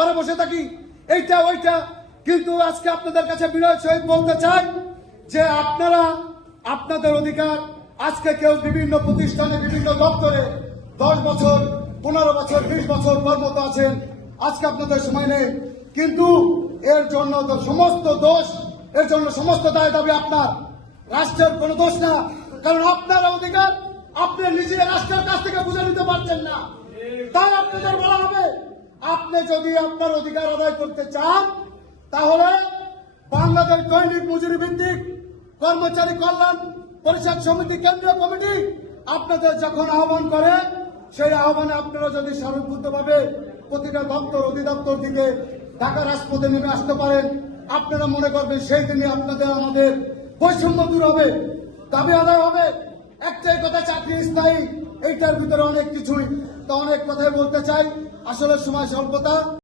ঘরে বসে থাকি। এইটা, ওইটা। কিন্তু আজকে আপনাদের কাছে বিনয় সহিত বলতে চাই যে আপনারা আপনাদের অধিকার, আজকে কেউ বিভিন্ন প্রতিষ্ঠানে, বিভিন্ন দপ্তরে দশ বছর, পনেরো বছর, বিশ বছর কর্মরত আছেন, আজকে আপনাদের সময় নেই। কিন্তু এর জন্য সমস্ত দোষ, এর জন্য সমস্ত দায় দাবি আপনার। রাষ্ট্রের কোনো দোষ না, কারণ আপনার অধিকার আপনি নিজে রাষ্ট্রের কাছ থেকে বুঝে নিতে পারছেন না। তাই আপনাদের বলা আপনি যদি আপনার অধিকার আদায় করতে চান, তাহলে বাংলাদেশ দৈনিক মজুরি ভিত্তিক কর্মচারী কল্যাণ পরিষদ সমিতি কেন্দ্রীয় কমিটি আপনাদের যখন আহ্বান করে, সেই আহ্বানে আপনারা যদি সার্বভূতভাবে প্রতিটা দপ্তর অধিদপ্তর দিকে ঢাকা রাজপথে নেমে আসতে পারেন, আপনারা মনে করবেন সেই দিনে আপনাদের আমাদের বৈষম্য দূর হবে, দাবি আদায় হবে। একটাই কথা, চাকরি স্থায়ী, এইটার ভিতরে অনেক কিছুই অনেক কথাই বলতে চাই। আসলে সময় স্বল্পতা।